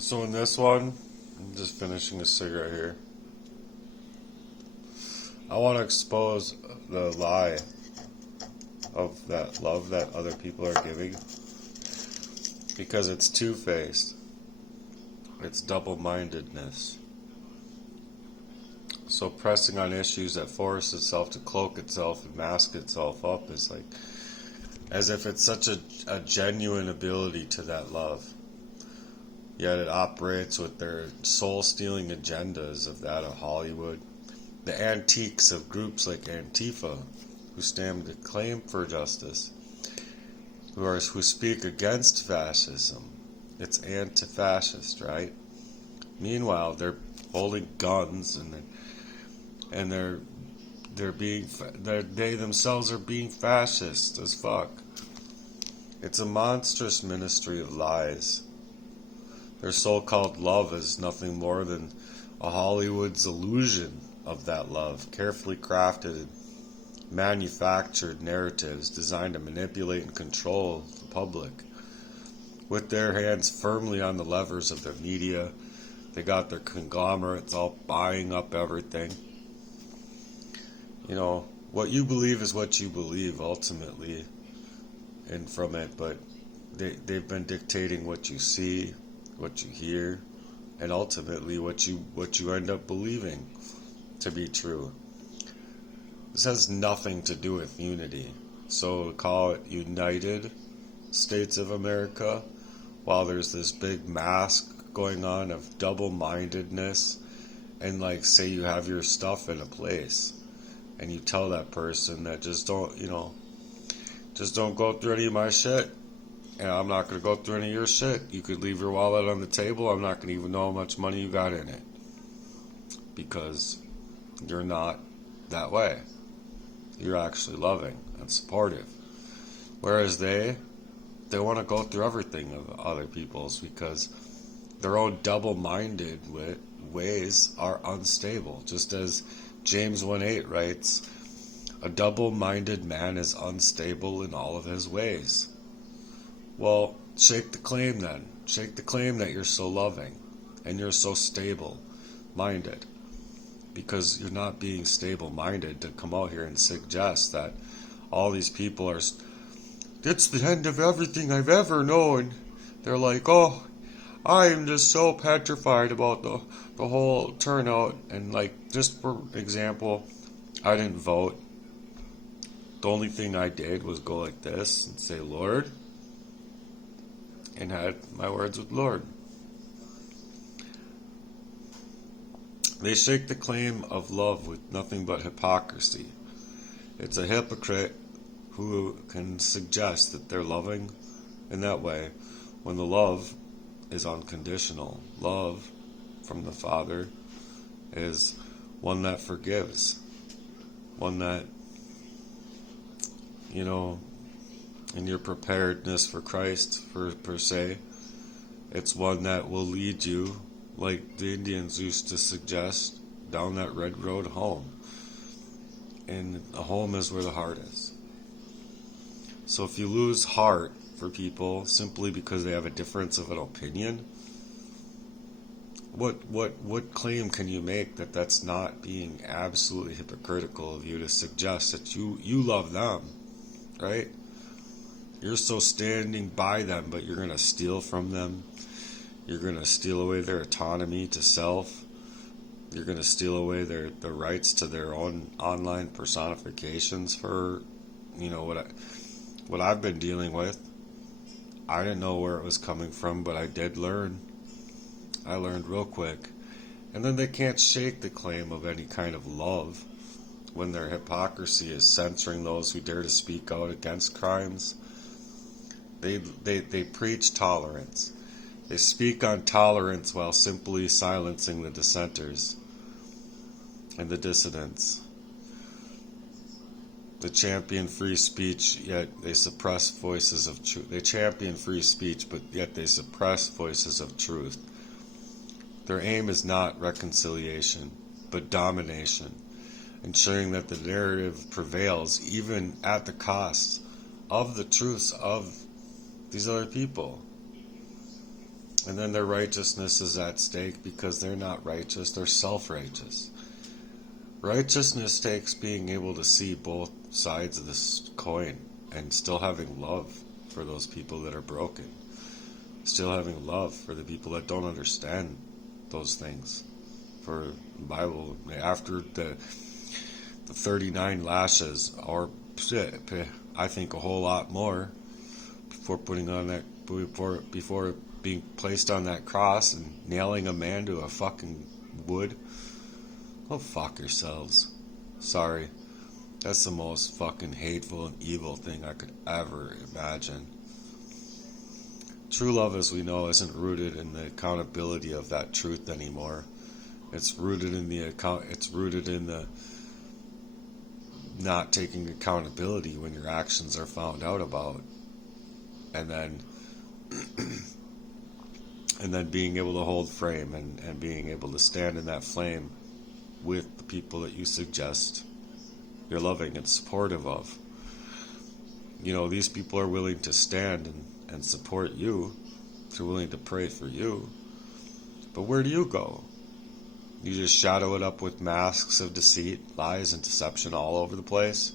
So in this one, I'm just finishing a cigarette here. I want to expose the lie of that love that other people are giving because it's two-faced. It's double-mindedness. So pressing on issues that force itself to cloak itself and mask itself up is like as if it's such a genuine ability to that love. Yet it operates with their soul-stealing agendas of that of Hollywood, the antiques of groups like Antifa, who stand to claim for justice, who speak against fascism. It's anti-fascist, right? Meanwhile, they're holding guns and they themselves are being fascist as fuck. It's a monstrous ministry of lies. Their so-called love is nothing more than a Hollywood's illusion of that love, carefully crafted, manufactured narratives designed to manipulate and control the public. With their hands firmly on the levers of their media, they got their conglomerates all buying up everything. You know, what you believe is what you believe ultimately, and from it, but they've been dictating what you see, what you hear, and ultimately what you end up believing to be true. This has nothing to do with unity. So to call it United States of America, while there's this big mask going on of double-mindedness, and like say you have your stuff in a place, and you tell that person that just don't go through any of my shit. And I'm not going to go through any of your shit. You could leave your wallet on the table. I'm not going to even know how much money you got in it. Because you're not that way. You're actually loving and supportive. Whereas they want to go through everything of other people's because their own double-minded ways are unstable. Just as James 1:8 writes, a double-minded man is unstable in all of his ways. Well, shake the claim then. Shake the claim that you're so loving and you're so stable-minded. Because you're not being stable-minded to come out here and suggest that all these people are, it's the end of everything I've ever known. They're like, oh, I'm just so petrified about the whole turnout. And like, just for example, I didn't vote. The only thing I did was go like this and say, Lord, and had my words with Lord. They shake the claim of love with nothing but hypocrisy. It's a hypocrite who can suggest that they're loving in that way when the love is unconditional. Love from the Father is one that forgives, one that, you know, in your preparedness for Christ, per se, it's one that will lead you, like the Indians used to suggest, down that red road home. And a home is where the heart is. So if you lose heart for people simply because they have a difference of an opinion, what claim can you make that that's not being absolutely hypocritical of you to suggest that you love them, right? You're so standing by them, but you're going to steal from them. You're going to steal away their autonomy to self. You're going to steal away the rights to their own online personifications for, you know, what I've been dealing with. I didn't know where it was coming from, but I did learn. I learned real quick. And then they can't shake the claim of any kind of love when their hypocrisy is censoring those who dare to speak out against crimes. They preach tolerance. They speak on tolerance while simply silencing the dissenters and the dissidents. They champion free speech, yet they suppress voices of truth. They champion free speech, but yet they suppress voices of truth. Their aim is not reconciliation, but domination, ensuring that the narrative prevails even at the cost of the truths of these other people. And then their righteousness is at stake because they're not righteous, they're self-righteous. Righteousness takes being able to see both sides of this coin and still having love for those people that are broken. Still having love for the people that don't understand those things. For the Bible, after the 39 lashes, or I think a whole lot more, before putting on that, before being placed on that cross and nailing a man to a fucking wood. Go fuck yourselves. Sorry. That's the most fucking hateful and evil thing I could ever imagine. True love, as we know, isn't rooted in the accountability of that truth anymore. It's rooted in the not taking accountability when your actions are found out about. And then being able to hold frame and being able to stand in that flame with the people that you suggest you're loving and supportive of. You know, these people are willing to stand and support you. They're willing to pray for you. But where do you go? You just shadow it up with masks of deceit, lies, and deception all over the place?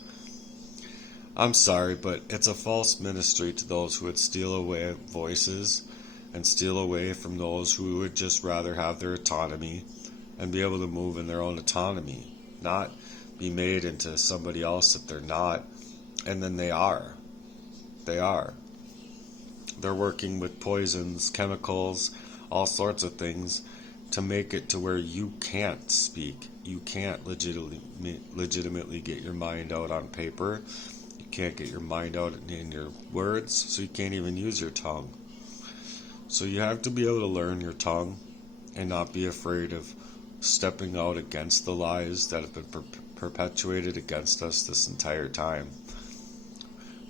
I'm sorry, but it's a false ministry to those who would steal away voices and steal away from those who would just rather have their autonomy and be able to move in their own autonomy, not be made into somebody else that they're not, and then they are. They are. They're working with poisons, chemicals, all sorts of things to make it to where you can't speak. You can't legitimately get your mind out on paper. You can't get your mind out in your words, so you can't even use your tongue. So you have to be able to learn your tongue and not be afraid of stepping out against the lies that have been perpetuated against us this entire time.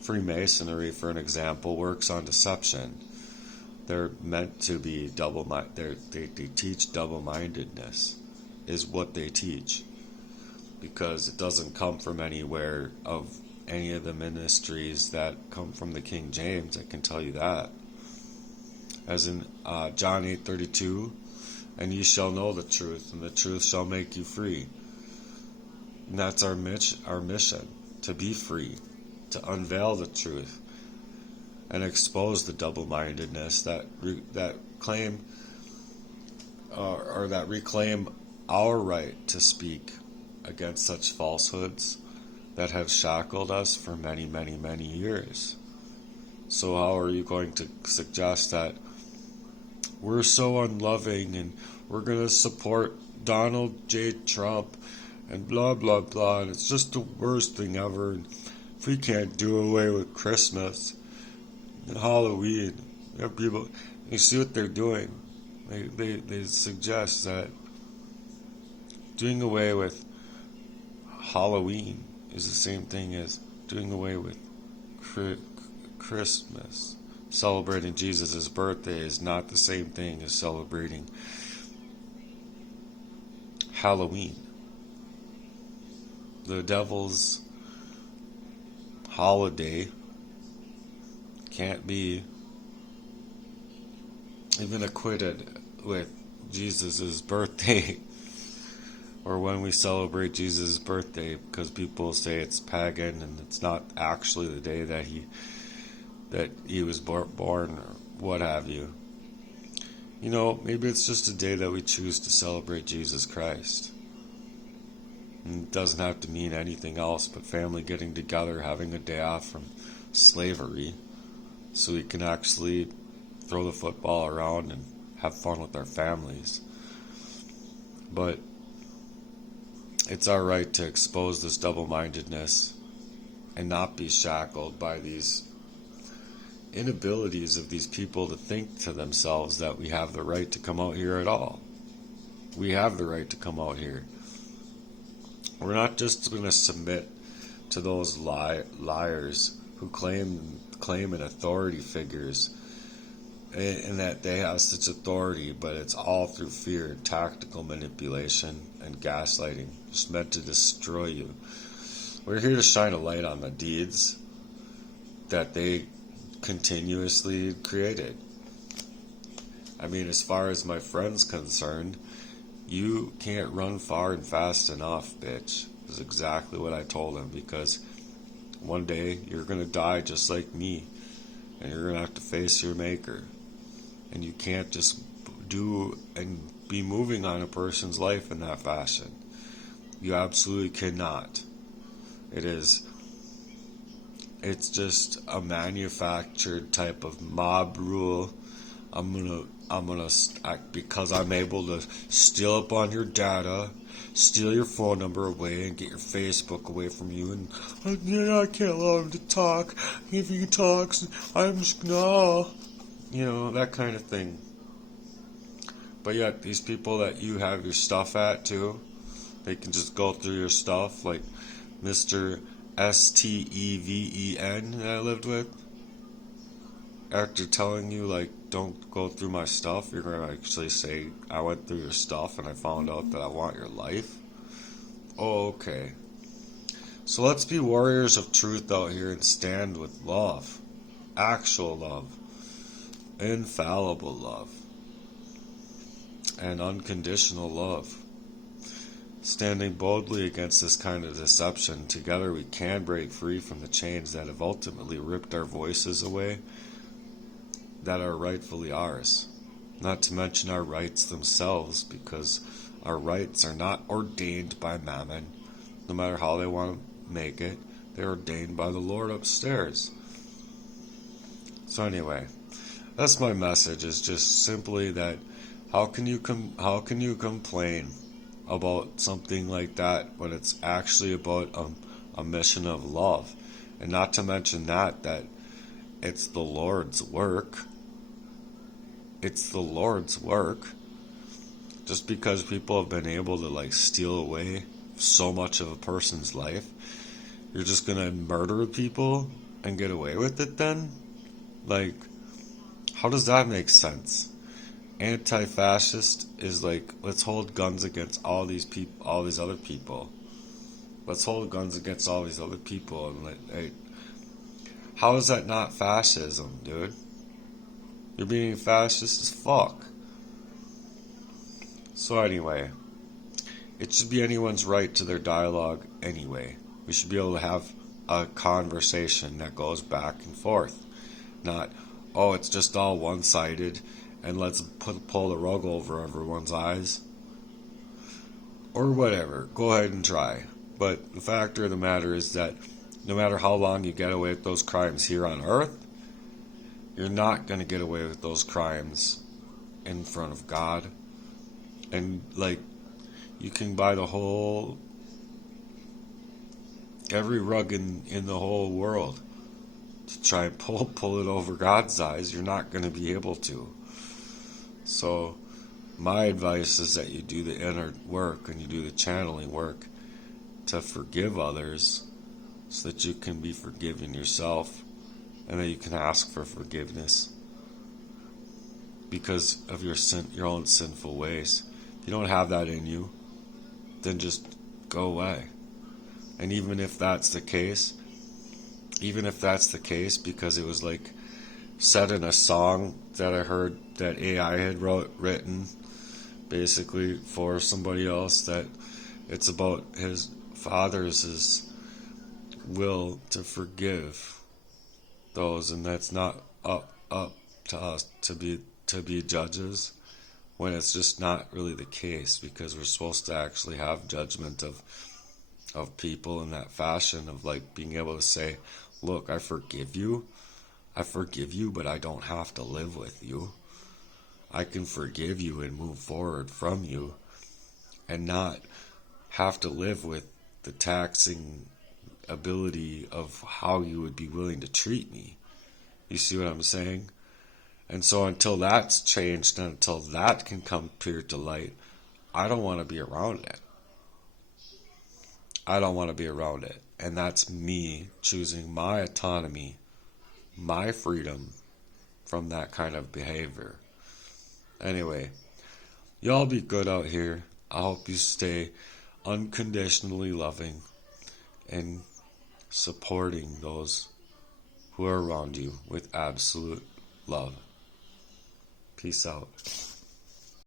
Freemasonry, for an example, works on deception. They're meant to be double-minded. They teach double-mindedness, is what they teach, because it doesn't come from anywhere of any of the ministries that come from the King James. I can tell you that. As in John 8:32, and ye shall know the truth, and the truth shall make you free. And that's our mission, to be free, to unveil the truth, and expose the double-mindedness that claim or that reclaim our right to speak against such falsehoods that have shackled us for many, many, many years. So how are you going to suggest that we're so unloving and we're going to support Donald J. Trump and blah, blah, blah, and it's just the worst thing ever, and if we can't do away with Christmas and Halloween, people, you see what they're doing. They suggest that doing away with Halloween is the same thing as doing away with Christmas. Celebrating Jesus' birthday is not the same thing as celebrating Halloween. The devil's holiday can't be even acquitted with Jesus' birthday or when we celebrate Jesus' birthday, because people say it's pagan and it's not actually the day that he was born or what have you. You know, maybe it's just a day that we choose to celebrate Jesus Christ. And it doesn't have to mean anything else but family getting together, having a day off from slavery, so we can actually throw the football around and have fun with our families. But it's our right to expose this double-mindedness and not be shackled by these inabilities of these people to think to themselves that we have the right to come out here at all. We have the right to come out here. We're not just going to submit to those liars who claim an authority figures and that they have such authority, but it's all through fear and tactical manipulation and gaslighting, just meant to destroy you. We're here to shine a light on the deeds that they continuously created. I mean, as far as my friend's concerned, you can't run far and fast enough, bitch. Is exactly what I told him, because one day you're going to die just like me, and you're going to have to face your maker. And you can't just do and be moving on a person's life in that fashion. You absolutely cannot. It's just a manufactured type of mob rule. Because I'm able to steal up on your data, steal your phone number away, and get your Facebook away from you, and I can't allow him to talk. If he talks, I'm just no, that kind of thing. But yet, these people that you have your stuff at too, they can just go through your stuff, like Mr. Steven that I lived with. After telling you, like, don't go through my stuff, you're going to actually say, I went through your stuff and I found out that I want your life? Oh, okay. So let's be warriors of truth out here and stand with love. Actual love. Infallible love. And unconditional love. Standing boldly against this kind of deception, together we can break free from the chains that have ultimately ripped our voices away, that are rightfully ours. Not to mention our rights themselves, because our rights are not ordained by Mammon. No matter how they want to make it, they're ordained by the Lord upstairs. So anyway, that's my message, is just simply that how can you complain about something like that when it's actually about a mission of love? And not to mention that it's the Lord's work. It's the Lord's work. Just because people have been able to steal away so much of a person's life, you're just gonna murder people and get away with it then? How does that make sense? Anti-fascist is let's hold guns against all these other people. Let's hold guns against all these other people, and how is that not fascism, dude? You're being fascist as fuck. So anyway, it should be anyone's right to their dialogue anyway. We should be able to have a conversation that goes back and forth. Not, it's just all one-sided, and let's pull the rug over everyone's eyes. Or whatever. Go ahead and try. But the fact of the matter is that no matter how long you get away with those crimes here on Earth, you're not going to get away with those crimes in front of God. And you can buy every rug in the whole world to try and pull it over God's eyes. You're not going to be able to. So my advice is that you do the inner work and you do the channeling work to forgive others, so that you can be forgiven yourself, and that you can ask for forgiveness because of your own sinful ways. If you don't have that in you, then just go away. And even if that's the case, because it was said in a song that I heard that AI had written, basically for somebody else, that it's about his father's will to forgive those, and that's not up to us to be judges, when it's just not really the case, because we're supposed to actually have judgment of people in that fashion of being able to say, look, I forgive you, but I don't have to live with you. I can forgive you and move forward from you, and not have to live with the taxing ability of how you would be willing to treat me. You see what I'm saying? And so until that's changed, and until that can come clear to light, I don't want to be around it. And that's me choosing my autonomy, my freedom from that kind of behavior. Anyway, y'all be good out here. I hope you stay unconditionally loving and supporting those who are around you with absolute love. Peace. Peace out.